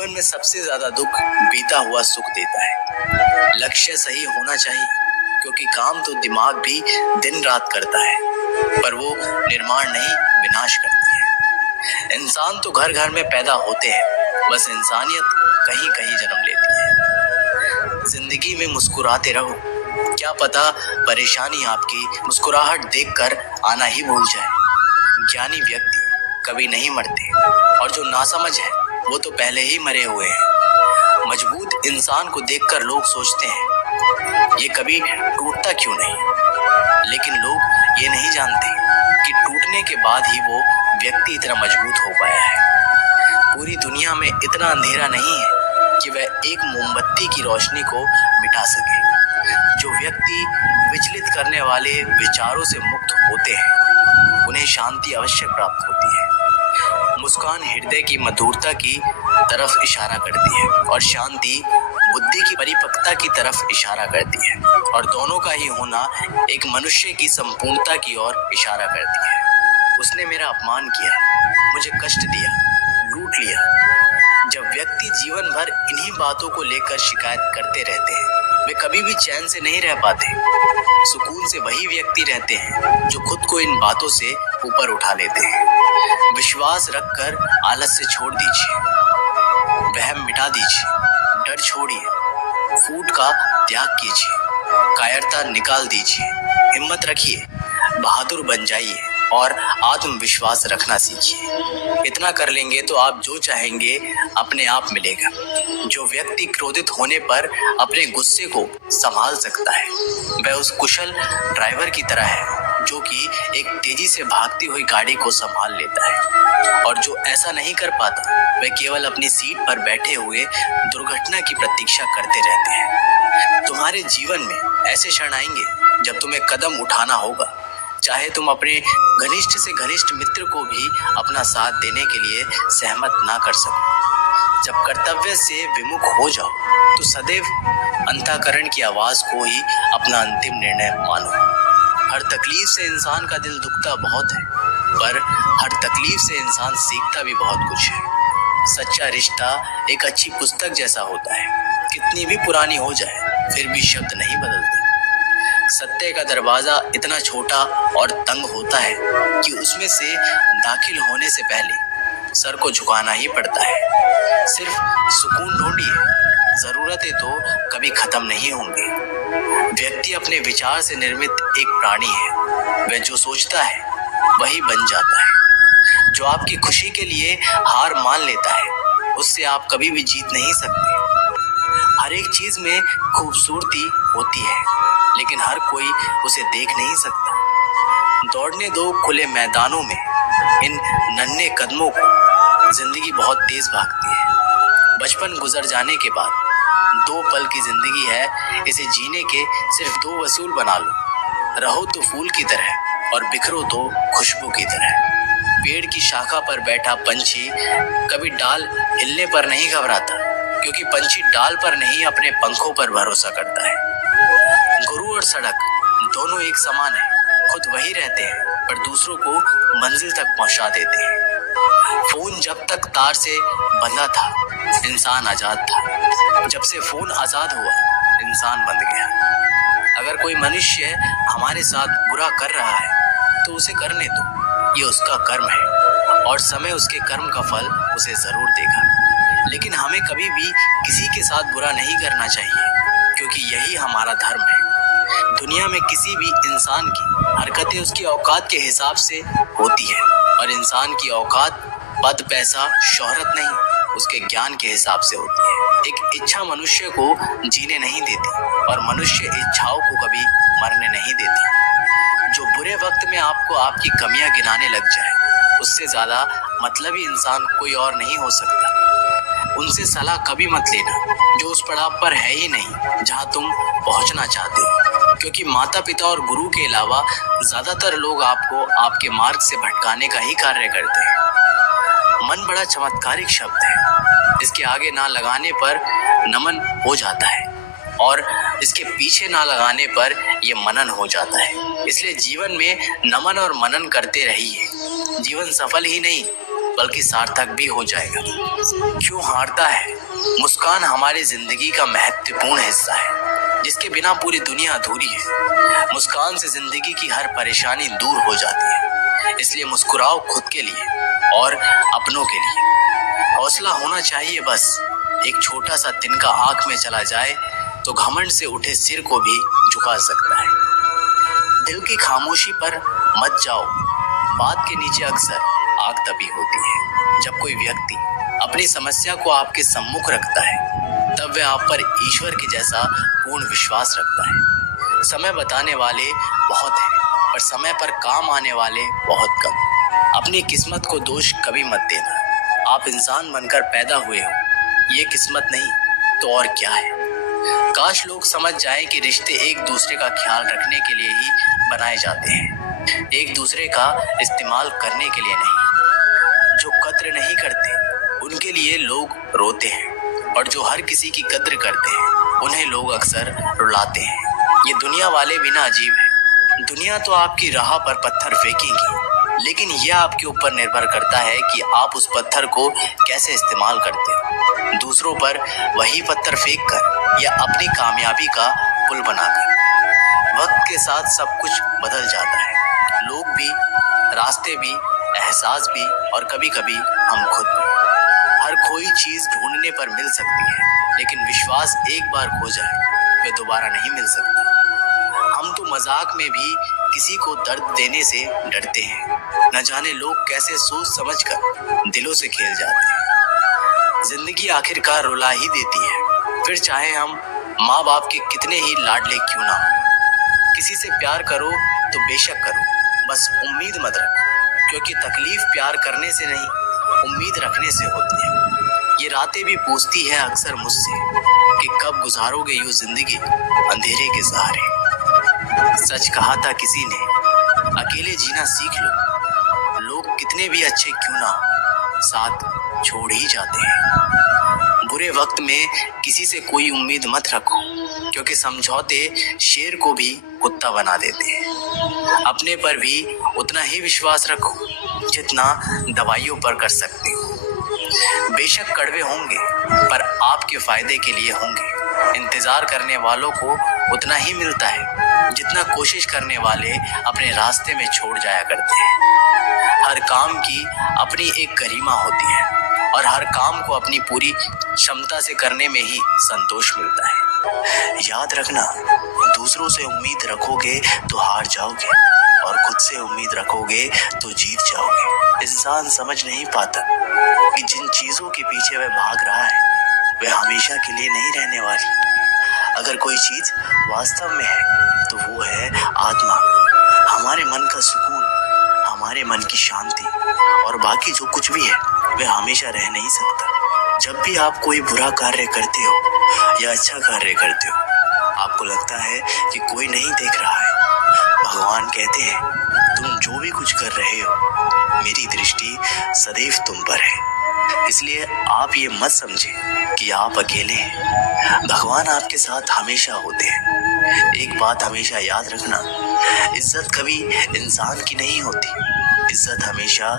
जीवन में सबसे ज्यादा दुख बीता हुआ सुख देता है। लक्ष्य सही होना चाहिए, क्योंकि काम तो दिमाग भी दिन रात करता है, पर वो निर्माण नहीं, विनाश करती है। इंसान तो घर घर में पैदा होते हैं, बस इंसानियत कहीं कहीं जन्म लेती है। जिंदगी में मुस्कुराते रहो, क्या पता परेशानी आपकी मुस्कुराहट देखकर आना ही भूल जाए। ज्ञानी व्यक्ति कभी नहीं मरते, और जो नासमझ है वो तो पहले ही मरे हुए हैं। मजबूत इंसान को देखकर लोग सोचते हैं ये कभी टूटता क्यों नहीं, लेकिन लोग ये नहीं जानते कि टूटने के बाद ही वो व्यक्ति इतना मजबूत हो पाया है। पूरी दुनिया में इतना अंधेरा नहीं है कि वह एक मोमबत्ती की रोशनी को मिटा सके। जो व्यक्ति विचलित करने वाले विचारों से मुक्त होते हैं, उन्हें शांति अवश्य प्राप्त होती है। मुस्कान हृदय की मधुरता की तरफ इशारा करती है, और शांति बुद्धि की परिपक्वता की तरफ इशारा करती है, और दोनों का ही होना एक मनुष्य की संपूर्णता की ओर इशारा करती है। उसने मेरा अपमान किया, मुझे कष्ट दिया, लूट लिया। जब व्यक्ति जीवन भर इन्हीं बातों को लेकर शिकायत करते रहते हैं, वे कभी भी चैन से नहीं रह पाते। सुकून से वही व्यक्ति रहते हैं जो खुद को इन बातों से ऊपर उठा लेते हैं। विश्वास रखकर आलस से छोड़ दीजिए, वहम मिटा दीजिए, डर छोड़िए, फूट का त्याग कीजिए, कायरता निकाल दीजिए, हिम्मत रखिए, बहादुर बन जाइए और आत्मविश्वास रखना सीखिए। इतना कर लेंगे तो आप जो चाहेंगे अपने आप मिलेगा। जो व्यक्ति क्रोधित होने पर अपने गुस्से को संभाल सकता है, वह उस कुशल ड्राइवर की तरह है जो कि एक तेजी से भागती हुई गाड़ी को संभाल लेता है, और जो ऐसा नहीं कर पाता वह केवल अपनी सीट पर बैठे हुए दुर्घटना की प्रतीक्षा करते रहते हैं। तुम्हारे जीवन में ऐसे क्षण आएंगे जब तुम्हें कदम उठाना होगा, चाहे तुम अपने घनिष्ठ से घनिष्ठ मित्र को भी अपना साथ देने के लिए सहमत ना कर सको। जब कर्तव्य से विमुख हो जाओ तो सदैव अंतःकरण की आवाज को ही अपना अंतिम निर्णय मानो। हर तकलीफ से इंसान का दिल दुखता बहुत है, पर हर तकलीफ से इंसान सीखता भी बहुत कुछ है। सच्चा रिश्ता एक अच्छी पुस्तक जैसा होता है, कितनी भी पुरानी हो जाए फिर भी शब्द नहीं बदलते। सत्य का दरवाजा इतना छोटा और तंग होता है कि उसमें से दाखिल होने से पहले सर को झुकाना ही पड़ता है। सिर्फ सुकून ढूंढिए, जरूरतें तो कभी खत्म नहीं होंगी। व्यक्ति अपने विचार से निर्मित एक प्राणी है, वह जो सोचता है वही बन जाता है। जो आपकी खुशी के लिए हार मान लेता है, उससे आप कभी भी जीत नहीं सकते। हर एक चीज में खूबसूरती होती है, लेकिन हर कोई उसे देख नहीं सकता। दौड़ने दो खुले मैदानों में इन नन्हे कदमों को, जिंदगी बहुत तेज भागती है। बचपन गुजर जाने के बाद 2 पल की जिंदगी है, इसे जीने के सिर्फ 2 वसूल बना लो। रहो तो फूल की तरह और बिखरो तो खुशबू की तरह। पेड़ की शाखा पर बैठा पंछी कभी डाल हिलने पर नहीं घबराता, क्योंकि पंछी डाल पर नहीं अपने पंखों पर भरोसा करता है। गुरु और सड़क दोनों एक समान है, खुद वही रहते हैं पर दूसरों को मंजिल तक पहुंचा देते हैं। फोन जब तक तार से बंधा था, इंसान आजाद था। जब से फोन आजाद हुआ, इंसान बंध गया। अगर कोई मनुष्य हमारे साथ बुरा कर रहा है तो उसे करने दो, ये उसका कर्म है और समय उसके कर्म का फल उसे जरूर देगा। लेकिन हमें कभी भी किसी के साथ बुरा नहीं करना चाहिए, क्योंकि यही हमारा धर्म है। दुनिया में किसी भी इंसान की हरकतें उसकी औकात के हिसाब से होती है, और इंसान की औकात पद, पैसा, शोहरत नहीं, उसके ज्ञान के हिसाब से होती है। एक इच्छा मनुष्य को जीने नहीं देती, और मनुष्य इच्छाओं को कभी मरने नहीं देती। जो बुरे वक्त में आपको आपकी कमियां गिनाने लग जाए, उससे ज्यादा मतलबी इंसान कोई और नहीं हो सकता। उनसे सलाह कभी मत लेना जो उस पड़ाव पर है ही नहीं जहां तुम पहुंचना चाहते हो, क्योंकि माता पिता और गुरु के अलावा ज्यादातर लोग आपको आपके मार्ग से भटकाने का ही कार्य करते हैं। मन बड़ा चमत्कारिक शब्द है, इसके आगे ना लगाने पर नमन हो जाता है, और इसके पीछे ना लगाने पर यह मनन हो जाता है। इसलिए जीवन में नमन और मनन करते रहिए। जीवन सफल ही नहीं बल्कि सार्थक भी हो जाएगा। क्यों हारता है? मुस्कान हमारी जिंदगी का महत्वपूर्ण हिस्सा है, जिसके बिना पूरी दुनिया अधूरी है। मुस्कान से जिंदगी की हर परेशानी दूर हो जाती है। इसलिए मुस्कुराओ खुद के लिए और अपनों के लिए। हौसला होना चाहिए बस। एक छोटा सा तिनका आंख में चला जाए तो घमंड से उठे सिर को भी झुका सकता है। दिल की खामोशी पर मत जाओ। बात के नीचे अक्सर आग दबी होती है। जब कोई व्यक्ति अपनी समस्या को आपके सम्मुख रखता है, तब वह आप पर ईश्वर के जैसा पूर्ण विश्वास रखता है। समय बताने वाले बहुत हैं, पर समय पर काम आने वाले बहुत कम। अपनी किस्मत को दोष कभी मत देना। आप इंसान बनकर पैदा हुए हो, ये किस्मत नहीं तो और क्या है। काश लोग समझ जाएं कि रिश्ते एक दूसरे का ख्याल रखने के लिए ही बनाए जाते हैं, एक दूसरे का इस्तेमाल करने के लिए नहीं। जो कद्र नहीं करते उनके लिए लोग रोते हैं, और जो हर किसी की कद्र करते हैं उन्हें लोग अक्सर रुलाते हैं। ये दुनिया वाले भी ना अजीब है। दुनिया तो आपकी राह पर पत्थर फेंकेगी, लेकिन यह आपके ऊपर निर्भर करता है कि आप उस पत्थर को कैसे इस्तेमाल करते हैं। दूसरों पर वही पत्थर फेंक कर या अपनी कामयाबी का पुल बनाकर। वक्त के साथ सब कुछ बदल जाता है, लोग भी, रास्ते भी, एहसास भी, और कभी कभी हम खुद भी। हर कोई चीज ढूंढने पर मिल सकती है, लेकिन विश्वास एक बार खो जाए वे दोबारा नहीं मिल सकता। हम तो मजाक में भी किसी को दर्द देने से डरते हैं। न जाने लोग कैसे सोच समझकर दिलों से खेल जाते हैं। जिंदगी आखिरकार रुला ही देती है, फिर चाहे हम माँ बाप के कितने ही लाडले क्यों ना हो। किसी से प्यार करो तो बेशक करो, बस उम्मीद मत रखो, क्योंकि तकलीफ प्यार करने से नहीं, उम्मीद रखने से होती है। ये रातें भी पूछती है अक्सर मुझसे कि कब गुजारोगे यूं जिंदगी अंधेरे के सहारे। सच कहा था किसी ने, अकेले जीना सीख लो। लोग कितने भी अच्छे क्यों ना हो, साथ छोड़ ही जाते हैं। बुरे वक्त में किसी से कोई उम्मीद मत रखो, क्योंकि समझौते शेर को भी कुत्ता बना देते हैं। अपने पर भी उतना ही विश्वास रखो जितना दवाइयों पर कर सकते हो। बेशक कड़वे होंगे, पर आपके फायदे के लिए होंगे। इंतजार करने वालों को उतना ही मिलता है जितना कोशिश करने वाले अपने रास्ते में छोड़ जाया करते हैं। हर काम की अपनी एक गरिमा होती है, और हर काम को अपनी पूरी क्षमता से करने में ही संतोष मिलता है। याद रखना, दूसरों से उम्मीद रखोगे तो हार जाओगे, और खुद से उम्मीद रखोगे तो जीत जाओगे। इंसान समझ नहीं पाता कि जिन चीजों के पीछे वह भाग रहा है वह हमेशा के लिए नहीं रहने वाली। अगर कोई चीज वास्तव में है तो वो है आत्मा, हमारे मन का सुकून, हमारे मन की शांति, और बाकी जो कुछ भी है वह हमेशा रह नहीं सकता। जब भी आप कोई बुरा कार्य करते हो या अच्छा कार्य करते हो, आपको लगता है कि कोई नहीं देख रहा है। भगवान कहते हैं, तुम जो भी कुछ कर रहे हो, मेरी दृष्टि सदैव तुम पर है। इसलिए आप ये मत समझें कि आप अकेले हैं। भगवान आपके साथ हमेशा होते हैं। एक बात हमेशा याद रखना, इज्जत कभी इंसान की नहीं होती, इज्जत हमेशा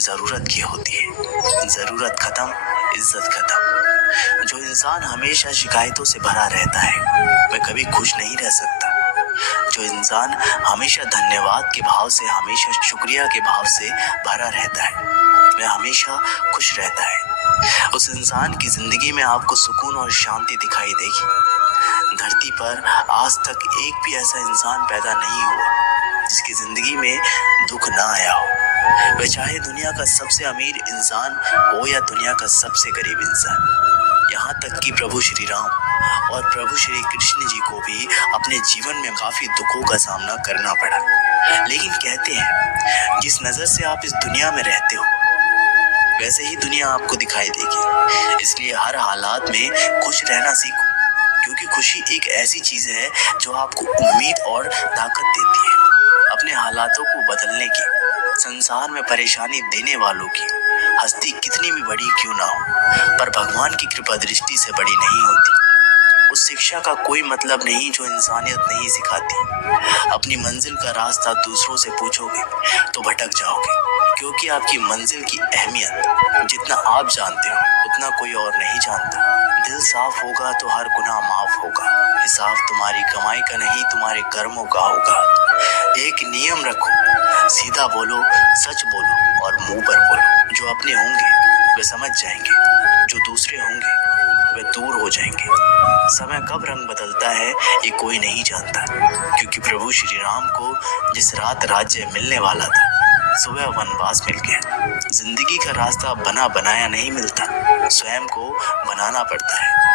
जरूरत की होती है। जरूरत खत्म, इज्जत खत्म। जो इंसान हमेशा शिकायतों से भरा रहता है वह कभी खुश नहीं रह सकता। जो इंसान हमेशा धन्यवाद के भाव से, हमेशा शुक्रिया के भाव से भरा रहता है वह हमेशा खुश रहता है। उस इंसान की जिंदगी में आपको सुकून और शांति दिखाई देगी। धरती पर आज तक एक भी ऐसा इंसान पैदा नहीं हुआ जिसकी जिंदगी में दुख ना आया हो। वह चाहे दुनिया का सबसे अमीर इंसान हो या दुनिया का सबसे गरीब इंसान। यहाँ तक कि प्रभु श्री राम और प्रभु श्री कृष्ण जी को भी अपने जीवन में काफी दुखों का सामना करना पड़ा। लेकिन कहते हैं, जिस नजर से आप इस दुनिया में रहते हो वैसे ही दुनिया आपको दिखाई देगी। इसलिए हर हालात में खुश रहना सीखो, क्योंकि खुशी एक ऐसी चीज है जो आपको उम्मीद और ताकत देती है अपने हालातों को बदलने की। संसार में परेशानी देने वालों की हस्ती कितनी भी बड़ी क्यों ना हो, पर भगवान की कृपा दृष्टि से बड़ी नहीं होती। उस शिक्षा का कोई मतलब नहीं जो इंसानियत नहीं सिखाती। अपनी मंजिल का रास्ता दूसरों से पूछोगे तो भटक जाओगे, क्योंकि आपकी मंजिल की अहमियत जितना आप जानते हो उतना कोई और नहीं जानता। दिल साफ होगा तो हर गुनाह माफ होगा। हिसाब तुम्हारी कमाई का नहीं, तुम्हारे कर्मों का होगा। एक नियम रखो, सीधा बोलो, सच बोलो और मुंह पर बोलो। जो अपने होंगे वे समझ जाएंगे, जो दूसरे होंगे वे दूर हो जाएंगे। समय कब रंग बदलता है ये कोई नहीं जानता, क्योंकि प्रभु श्री राम को जिस रात राज्य मिलने वाला था सुबह वनवास मिल गया। जिंदगी का रास्ता बना बनाया नहीं मिलता, स्वयं को बनाना पड़ता है।